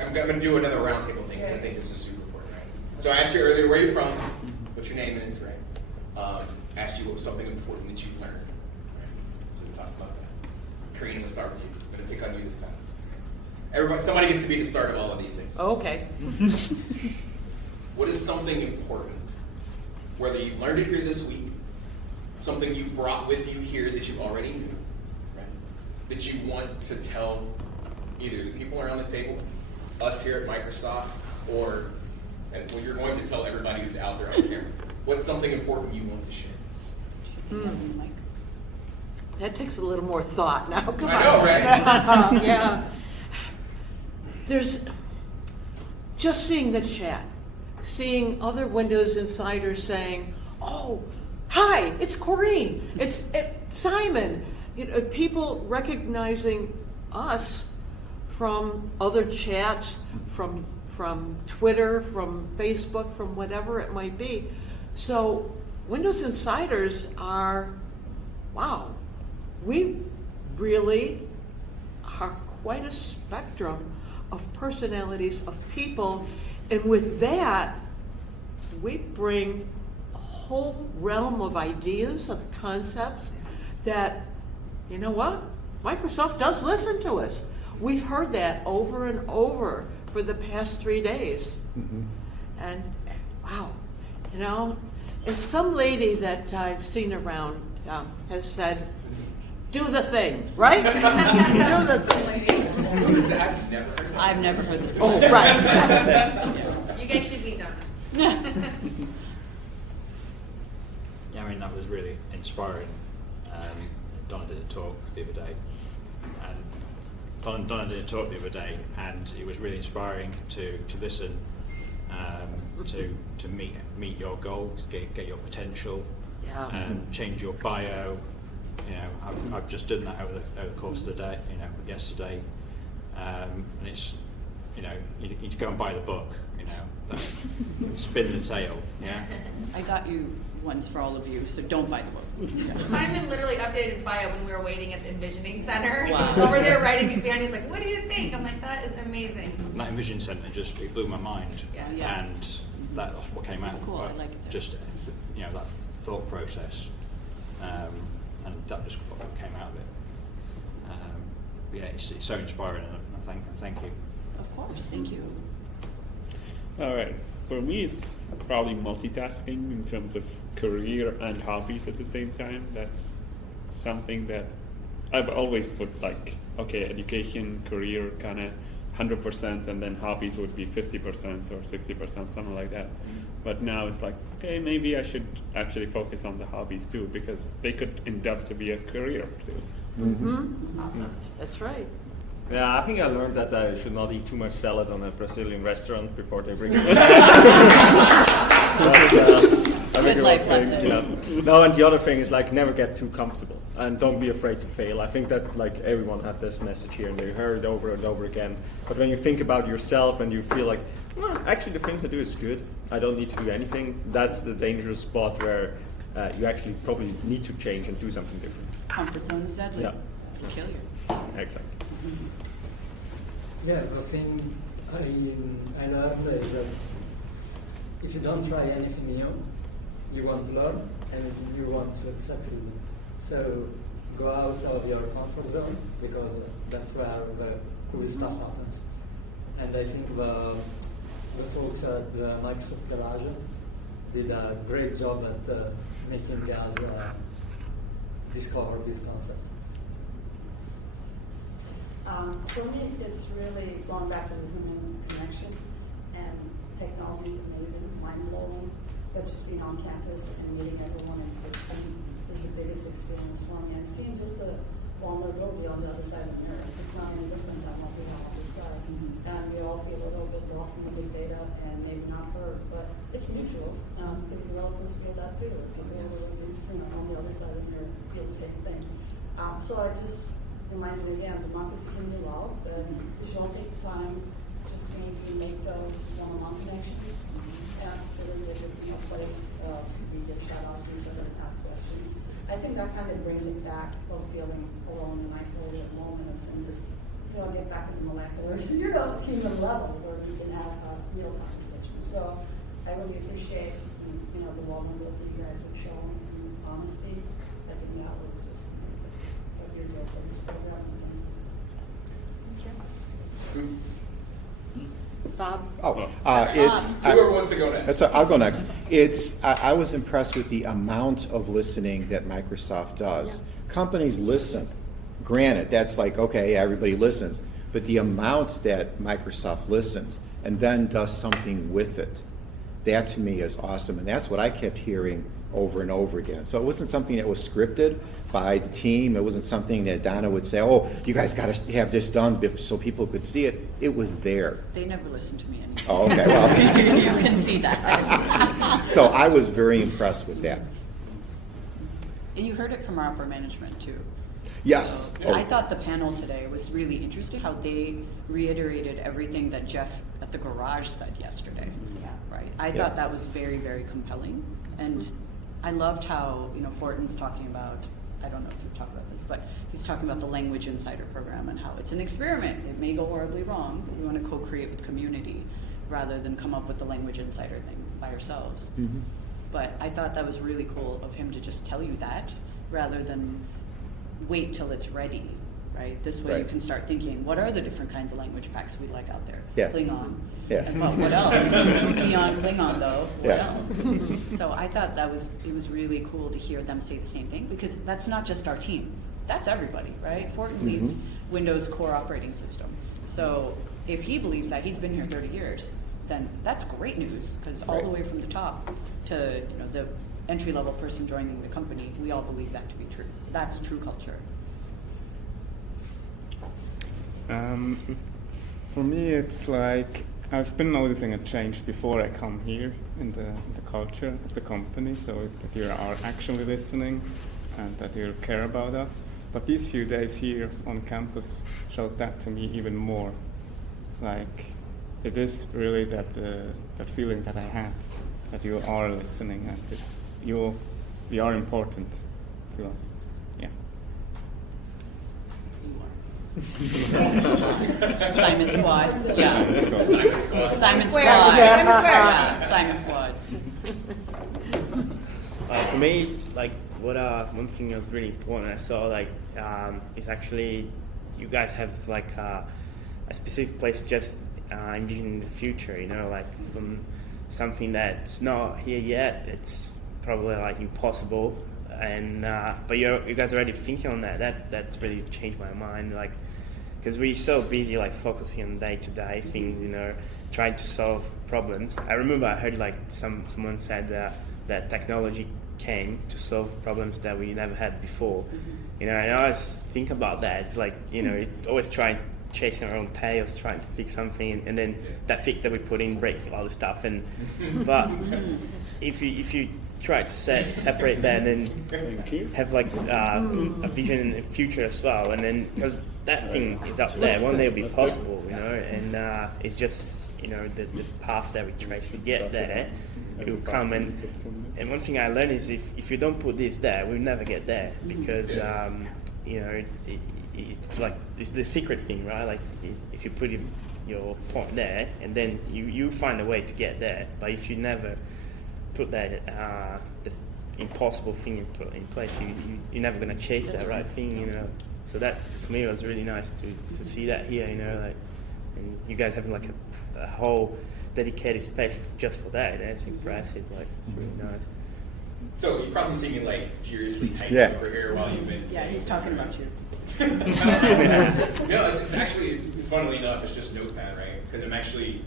I'm going to do another roundtable thing because I think this is super important, right? So I asked you earlier where you're from, what your name is, right? Asked you what was something important that you've learned, right? So we'll talk about that. Karina, we'll start with you. I'm going to pick on you this time. Everybody, somebody gets to be the start of all of these things. Okay. What is something important, whether you learned it here this week, something you brought with you here that you already knew, right? That you want to tell either the people around the table, us here at Microsoft, or and well, you're going to tell everybody who's out there on camera. What's something important you want to share? That takes a little more thought now. Come on. I know, right? Yeah. There's just seeing the chat, seeing other Windows insiders saying, "Oh, hi, it's Corrine, it's Simon." People recognizing us from other chats, from Twitter, from Facebook, from whatever it might be. So Windows insiders are, wow, we really are quite a spectrum of personalities, of people, and with that, we bring a whole realm of ideas, of concepts that, you know what, Microsoft does listen to us. We've heard that over and over for the past 3 days. Mm-hmm. And wow, as some lady that I've seen around has said, do the thing, right? Do the thing. Who's that? Never heard of that. I've never heard this. Oh, right. You guys should be done. Yeah, I mean, that was really inspiring. Donna did a talk the other day, and Donna did a talk the other day, and it was really inspiring to listen, to meet your goals, get your potential, change your bio. I've just done that over the course of the day. Yesterday, and it's you go and buy the book. Spin the tail. Yeah. I got you once for all of you, so don't buy the book. Simon literally updated his bio when we were waiting at the Envisioning Center. Wow. Over there writing it behind. He's like, "What do you think?" I'm like, "That is amazing." That Envision Center it blew my mind. Yeah. And that's what came out. That's cool. I like it. Just that thought process, and that just what came out of it. Yeah, it's so inspiring, and I thank you. Of course, thank you. All right. For me, it's probably multitasking in terms of career and hobbies at the same time. That's something that I've always put education, career kind of 100%, and then hobbies would be 50% or 60%, something like that. But now it's like, okay, maybe I should actually focus on the hobbies too, because they could end up to be a career too. Mm-hmm. Awesome. That's right. Yeah, I think I learned that I should not eat too much salad on a Brazilian restaurant before they bring it. Good life lesson. You know. No, and the other thing is like never get too comfortable and don't be afraid to fail. I think that like everyone had this message here and they heard it over and over again. But when you think about yourself and you feel like, well, actually the things I do is good, I don't need to do anything, that's the dangerous spot where you actually probably need to change and do something different. Comfort zone is deadly. Yeah. It'll kill you. Exactly. Yeah, the thing I learned is that if you don't try anything new, you won't learn and you won't succeed. So go out of your comfort zone because that's where the cool stuff happens. And I think the folks at the Microsoft Garage did a great job at making us discover this concept. For me, it's really going back to the human connection, and technology is amazing, mind-blowing, but just being on campus and meeting everyone in person is the biggest experience for me. And seeing just the vulnerability on the other side of the mirror, it's not any different than what we have on this side. And we all feel a little bit lost in the big data and maybe not heard, but it's mutual, because the developers feel that too. People on the other side of the mirror feel the same thing. So I just reminds me again, democracy can be loud, but if you don't take the time, just maybe make those one-on-one connections. And it is a good place we give shout outs to each other and ask questions. I think that kind of brings it back of feeling alone in isolated moments and just, get back to the molecular, human level where we can have a real conversation. So I really appreciate, the vulnerability you guys have shown and honesty. I think that was just amazing. What you're doing for this program. Bob? Whoever wants to go next. I'll go next. I was impressed with the amount of listening that Microsoft does. Yeah. Companies listen. Granted, that's like, okay, everybody listens. But the amount that Microsoft listens and then does something with it, that to me is awesome. And that's what I kept hearing over and over again. So it wasn't something that was scripted by the team. It wasn't something that Donna would say, oh, you guys got to have this done so people could see it. It was there. They never listen to me anymore. Oh, okay. Well, you can see that. So I was very impressed with that. And you heard it from our upper management too. Yes. So I thought the panel today was really interesting, how they reiterated everything that Jeff at the garage said yesterday. Yeah. Right. I thought that was very, very compelling. And I loved how, Fortin's talking about, I don't know if you've talked about this, but he's talking about the Language Insider program and how it's an experiment. It may go horribly wrong, but we want to co-create with community rather than come up with the Language Insider thing by ourselves. Mm-hmm. But I thought that was really cool of him to just tell you that rather than wait till it's ready, right? This way you can start thinking, what are the different kinds of language packs we like out there? Yeah. Klingon. Yeah. And what else? Beyond Klingon, though, what else? So I thought it was really cool to hear them say the same thing, because that's not just our team. That's everybody, right? Fortin leads Windows core operating system. So if he believes that, he's been here 30 years, then that's great news, because all the way from the top to the entry-level person joining the company, we all believe that to be true. That's true culture. For me, it's like I've been noticing a change before I come here in the culture of the company, so that you are actually listening and that you care about us. But these few days here on campus showed that to me even more. Like, it is really that feeling that I had, that you are listening and we are important to us. Yeah. Simon Squad. Yeah. Simon Squad. Simon Squad. Yeah. Simon Squad. For me, like one thing that was really important I saw is actually you guys have a specific place just envisioning the future. From something that's not here yet, it's probably impossible. And but you guys are already thinking on that. That's really changed my mind. Because we're so busy focusing on day-to-day things, trying to solve problems. I remember I heard someone said that technology came to solve problems that we never had before. And I always think about that. It's you always try chasing our own tails, trying to fix something, and then that fix that we put in breaks all the stuff. But if you try to separate that and then have like a vision in the future as well. And then because that thing is up there, one day it'll be possible, you know. And it's just the path that we trace to get there. It will come. And one thing I learned is if you don't put this there, we'll never get there because it's like it's the secret thing, right? Like if you put your point there, and then you find a way to get there. But if you never put that the impossible thing in place, you're never gonna chase that right thing, you know. So that for me was really nice to see that here, you know, like, and you guys having like a whole dedicated space just for that. That's impressive. Like it's really nice. So you've probably seen me like furiously typing Yeah. over here while you've been. Yeah, he's talking about you. No, it's actually, funnily enough, it's just Notepad, right? Because I'm actually,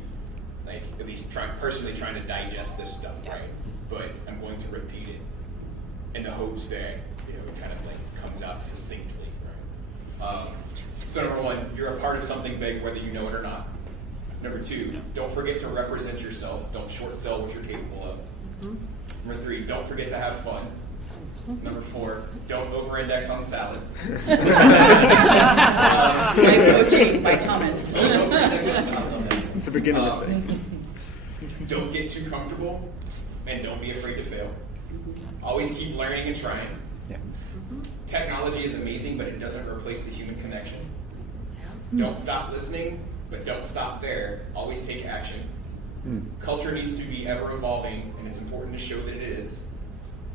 like, at least personally trying to digest this stuff, right? But I'm going to repeat it in the hopes that it kind of like comes out succinctly, right? So number one, you're a part of something big, whether you know it or not. Number two, don't forget to represent yourself. Don't short sell what you're capable of. Number three, don't forget to have fun. Number four, don't over-index on salad. Life coaching by Thomas. It's a beginner mistake. Don't get too comfortable, and don't be afraid to fail. Always keep learning and trying. Yeah. Technology is amazing, but it doesn't replace the human connection. Don't stop listening, but don't stop there. Always take action. Culture needs to be ever evolving, and it's important to show that it is.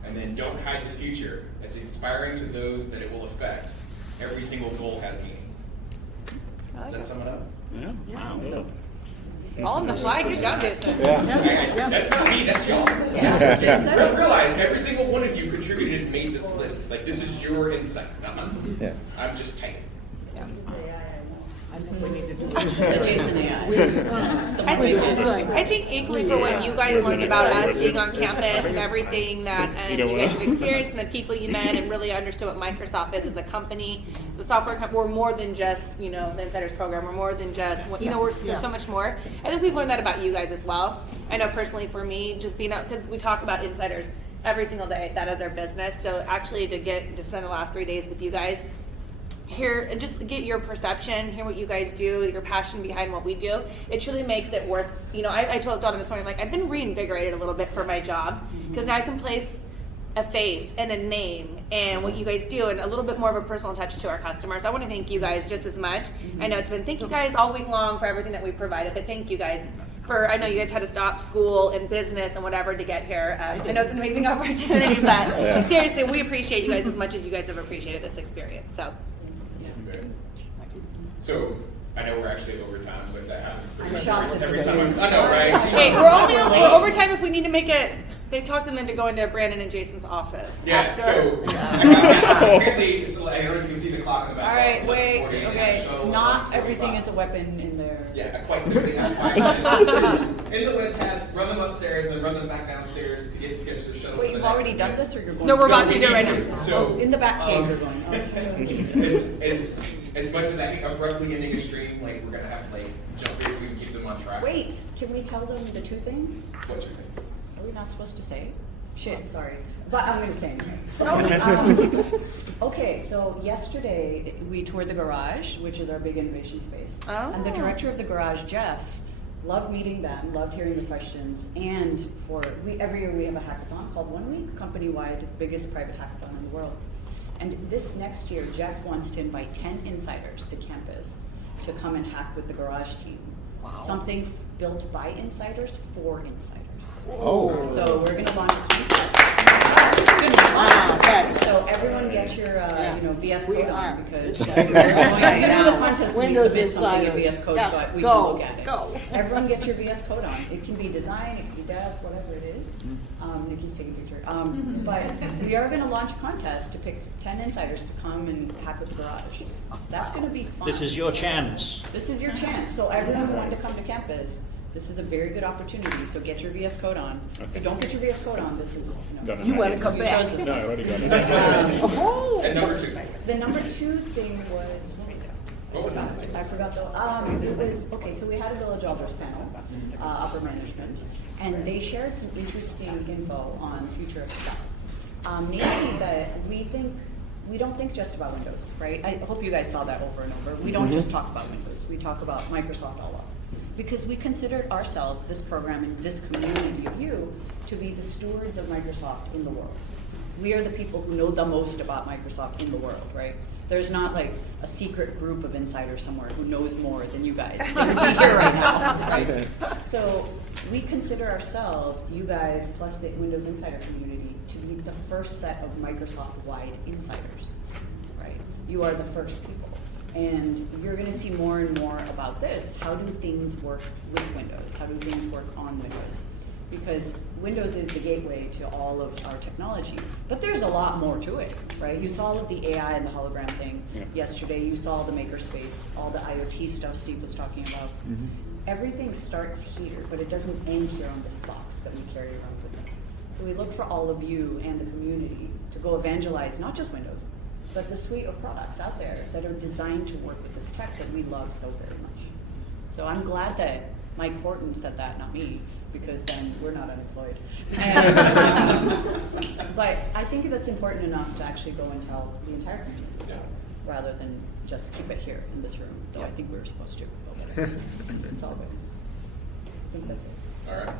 And then don't hide the future. It's inspiring to those that it will affect. Every single goal has meaning. Does that sum it up? Wow. All on the fly. Good job, Jason. That's not me, that's y'all. Yeah. Realize every single one of you contributed and made this list. It's like, this is your insight. Yeah. I'm just typing. I think we need to do The Jason AI. I think equally for what you guys learned about us being on campus and everything that you guys have experienced and the people you met and really understood what Microsoft is as a company, as a software company. We're more than just, the Insiders program. We're more than just, there's so much more. I think we've learned that about you guys as well. I know personally for me, just being out, because we talk about Insiders every single day, that is our business. So actually to spend the last 3 days with you guys, hear and just get your perception, hear what you guys do, your passion behind what we do. It truly makes it worth, I told Donna this morning, like, I've been reinvigorated a little bit for my job because now I can place a face and a name and what you guys do and a little bit more of a personal touch to our customers. I want to thank you guys just as much. I know it's been, thank you guys all week long for everything that we provided, but thank you guys I know you guys had to stop school and business and whatever to get here. I know it's an amazing opportunity, but seriously, we appreciate you guys as much as you guys have appreciated this experience. So, I know we're actually over time, but that happens I'm shocked every it's time. today. I know, right? Hey, we're only we're overtime if we need to make it. They talked them into going to Brandon and Jason's office. Yeah, after. so apparently, it's like, I don't know if you can see the clock in the back. All right, It's wait, 11:40, okay. shuttle, Not 11:45. everything is a weapon in there. Yeah, I quite literally have 5 minutes. In the webcast, run them upstairs, and then run them back downstairs to get to the shuttle. Wait, for the you've next already done event. this, or you're going? No, we're about we to do it right need now. So, In the back cave, you're going. as much as I hate abruptly ending a stream, like, we're gonna have to jump here so we can keep them on track. Wait, can we tell them the two things? What's your thing? Are we not supposed to say? Shit, sorry. But I'm going to say anyway. Okay, so yesterday we toured the garage, which is our big innovation space. Oh. And the director of the garage, Jeff, loved meeting them, loved hearing the questions. And every year we have a hackathon called 1 Week, company-wide, biggest private hackathon in the world. And this next year, Jeff wants to invite 10 insiders to campus to come and hack with the garage team. Wow. Something built by insiders for insiders. Oh. So we're going to launch a contest. So everyone get your VS Code on because we're going to do the contest when we submit something in VS Code so we can look at it. Everyone get your VS Code on. It can be design, it can be dev, whatever it is. Nikki's taking a picture. But we are going to launch a contest to pick 10 insiders to come and hack with the garage. That's going to be fun. This is your chance. This is your chance. So everyone who wanted to come to campus, this is a very good opportunity. So get your VS Code on. Okay. If you don't get your VS Code on, this is you want to come you back. chose this No, I one. already got it. And number 2. The number 2 thing was What was that? I forgot though. It was, okay, so we had a village elders panel, upper management, and they shared some interesting info on the future of stuff. Namely that we don't think just about Windows, right? I hope you guys saw that over and over. We don't just talk about Windows, we talk about Microsoft all up. Because we considered ourselves, this program and this community of you, to be the stewards of Microsoft in the world. We are the people who know the most about Microsoft in the world, right? There's not like a secret group of insiders somewhere who knows more than you guys. They would be here right now, right? So we consider ourselves, you guys, plus the Windows Insider community, to be the first set of Microsoft-wide insiders, right? You are the first people. And you're going to see more and more about this. How do things work with Windows? How do things work on Windows? Because Windows is the gateway to all of our technology. But there's a lot more to it, right? You saw all of the AI and the hologram thing yesterday. You saw the makerspace, all the IoT stuff Steve was talking about. Everything starts here, but it doesn't end here on this box that we carry around with us. So we look for all of you and the community to go evangelize not just Windows, but the suite of products out there that are designed to work with this tech that we love so very much. So I'm glad that Mike Fortin said that, not me, because then we're not unemployed. But I think that's important enough to actually go and tell the entire community, rather than just keep it here in this room, though I think we were supposed to. But it's all good. I think that's it. All right.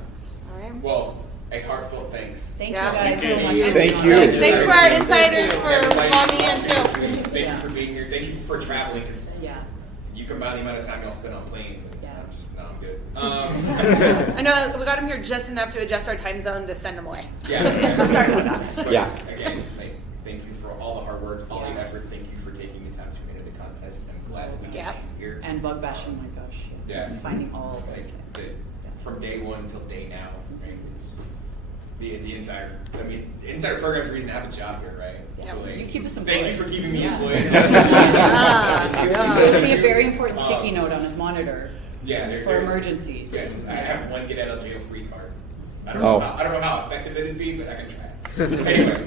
All right. Well, a heartfelt thanks. Thank you guys so much. Thank you. Thanks for our insiders for Everybody, logging in too. Thank you for being here. Thank you for traveling. Cause Yeah. you combine the amount of time y'all spend on planes. And I'm good. I know we got them here just enough to adjust our time zone to send them away. Yeah. Sorry about that. But again, thank you for all the hard work, all the effort. Thank you for taking the time to enter the contest. I'm glad that we came here. And bug bashing, my gosh. Yeah. Finding all those things. From day one until day now, right? It's the insider. I mean, the insider program's the reason to have a job here, right? Yeah. So, like, You keep us employed. thank you for keeping me employed. You'll see a very important sticky note on his monitor. For emergencies. Yes, I have one get out of jail free card. I don't know how effective it'd be, but I can try. Anyway,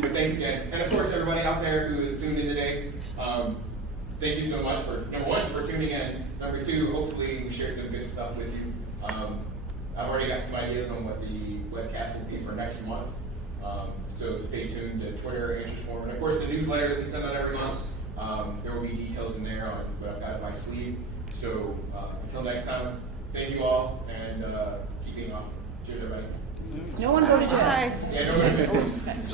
but thanks again, and of course everybody out there who is tuned in today. Thank you so much for number one for tuning in. Number two, hopefully we shared some good stuff with you. I've already got some ideas on what the webcast will be for next month. So stay tuned to Twitter, interest form, and of course the newsletter that we send out every month. There will be details in there on what I've got up my sleeve. So until next time, thank you all, and keep being awesome. Cheers, everybody. No one voted yet. Yeah, no one voted.